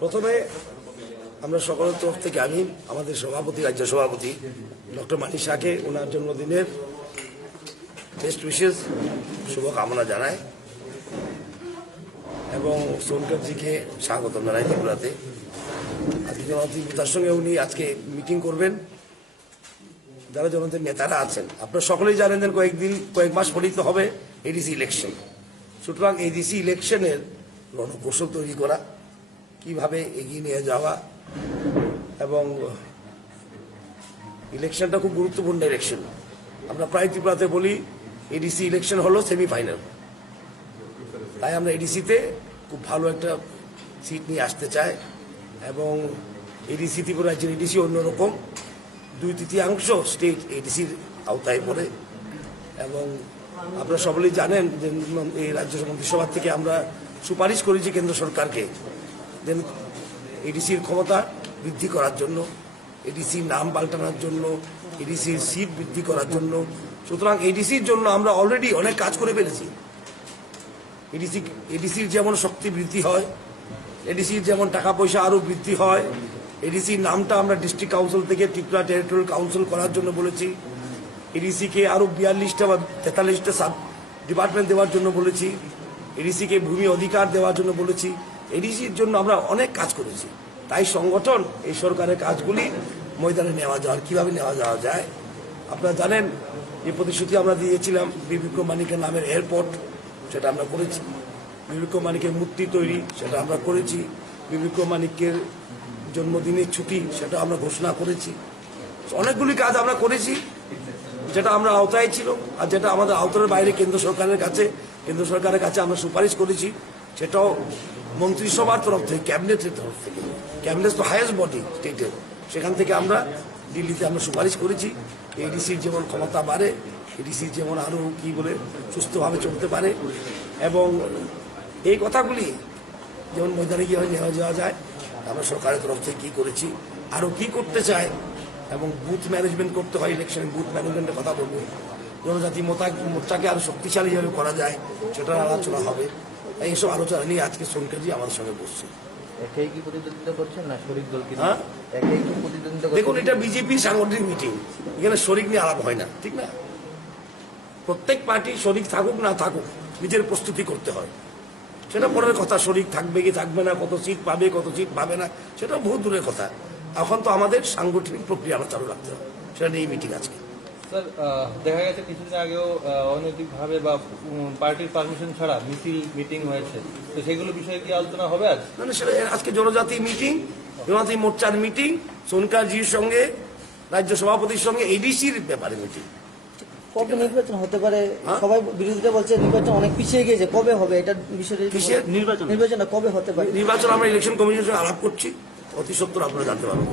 প্রথমে আমরা সকলের তরফ থেকে আমি আমাদের সভাপতি রাজ্য সভাপতি ডক্টর মানিক শাহকে ওনার জন্মদিনের বেস্ট উইশেস শুভকামনা জানাই এবং সোনকারজিকে স্বাগত জানাই ত্রিপুরাতে। আজকে জনতার সঙ্গে উনি আজকে মিটিং করবেন। যারা জনতার নেতারা আছেন আপনারা সকলেই জানেন যে কয়েক মাস পরেই তো হবে এডিসি ইলেকশন। সুতরাং এডিসি ইলেকশনের রণকৌশল তৈরি করা, কিভাবে এগিয়ে নিয়ে যাওয়া, এবং ইলেকশনটা খুব গুরুত্বপূর্ণ ইলেকশন। আমরা প্রায় ত্রিপুরাতে বলি এডিসি ইলেকশন হলো সেমিফাইনাল, তাই আমরা এডিসিতে খুব ভালো একটা সিট নিয়ে আসতে চাই এবং এডিসি ত্রিপুরা রাজ্যের এডিসি অন্যরকম 2/3 স্টেট এডিসির আওতায় পড়ে এবং আপনারা সকলেই জানেন যে এই রাজ্য মন্ত্রিসভা থেকে আমরা সুপারিশ করেছি কেন্দ্র সরকারকে দেন এডিসির ক্ষমতা বৃদ্ধি করার জন্য, এডিসির নাম পাল্টানোর জন্য, এডিসির সিট বৃদ্ধি করার জন্য। সুতরাং এডিসির জন্য আমরা অলরেডি অনেক কাজ করে ফেলেছি। এডিসির যেমন শক্তি বৃদ্ধি হয়, এডিসির যেমন টাকা পয়সা আরও বৃদ্ধি হয়, এডিসির নামটা আমরা ডিস্ট্রিক্ট কাউন্সিল থেকে ত্রিপুরা টেরিটোরিয়াল কাউন্সিল করার জন্য বলেছি। এডিসিকে আরও 42টা বা 43টা সাব ডিপার্টমেন্ট দেওয়ার জন্য বলেছি। এডিসিকে ভূমি অধিকার দেওয়ার জন্য বলেছি। এডিসির জন্য আমরা অনেক কাজ করেছি। তাই সংগঠন এই সরকারের কাজগুলি ময়দানে নেওয়া যাওয়ার কীভাবে নেওয়া যাওয়া যায় আপনারা জানেন। যে প্রতিশ্রুতি আমরা দিয়েছিলাম বিক্রম মানিকের নামের এয়ারপোর্ট, সেটা আমরা করেছি। বিক্রম মানিকের মূর্তি তৈরি, সেটা আমরা করেছি। বিক্রম মানিকের জন্মদিনের ছুটি, সেটা আমরা ঘোষণা করেছি। অনেকগুলি কাজ আমরা করেছি যেটা আমরা আওতায় ছিল, আর যেটা আমাদের আওতার বাইরে কেন্দ্র সরকারের কাছে আমরা সুপারিশ করেছি। সেটাও মন্ত্রিসভার তরফ থেকে, ক্যাবিনেটের তরফ থেকে, ক্যাবিনেট তো হাইয়েস্ট বডি স্টেটের, সেখান থেকে আমরা দিল্লিতে আমরা সুপারিশ করেছি। এডিসির যেমন ক্ষমতা বাড়ে, এডিসির যেমন আরও কি বলে সুস্থভাবে চলতে পারে এবং এই কথাগুলি যেমন ময়দানে গিয়ে নেওয়া যাওয়া যায়। আমরা সরকারের তরফ থেকে কী করেছি, আরও কী করতে চাই এবং বুথ ম্যানেজমেন্ট করতে হয়, ইলেকশনে বুথ ম্যানেজমেন্টের কথা বলবো। জনজাতি মোর্চাকে আরও শক্তিশালী যেভাবে করা যায় সেটার আলোচনা হবে। এইসব আলোচনা নিয়ে আজকে সোনকারজি আমাদের সঙ্গে বসছে। দেখুন, এটা বিজেপি সাংগঠনিক মিটিং, এখানে শরিক নিয়ে আলাপ হয় না, ঠিক না? প্রত্যেক পার্টি শরিক থাকুক না থাকুক নিজের প্রস্তুতি করতে হয়। সেটা পরের কথা, শরিক থাকবে কি থাকবে না, কত সিট পাবে কত সিট পাবে না, সেটা বহু দূরের কথা। এখন তো আমাদের সাংগঠনিক প্রক্রিয়া আমরা চালু রাখতে হবে, সেটা নিয়ে মিটিং আজকে। স্যার, দেখা গেছে কিছুদিন আগেও অনৈতিকভাবে বা পার্টির পারমিশন ছাড়া মিটিং হয়েছে, তো সেগুলো বিষয়ে কি আলোচনা হবে আজ? না, সেটা আজকে জনজাতি মিটিং, জনজাতি মোর্চার মিটিং, সোনকারজির সঙ্গে রাজ্য সভাপতির সঙ্গে এডিসির ব্যাপারে মিটিং। কবে নির্বাচন হতে পারে? সবাই বিরোধিতা বলছে নির্বাচন অনেক পিছিয়ে গিয়েছে, কবে হবে এটা বিষয়ে? নির্বাচনটা কবে হতে পারে? নির্বাচন আমরা ইলেকশন কমিশনের সঙ্গে আলাপ করছি, অতি সত্বর আপনারা জানতে পারবেন।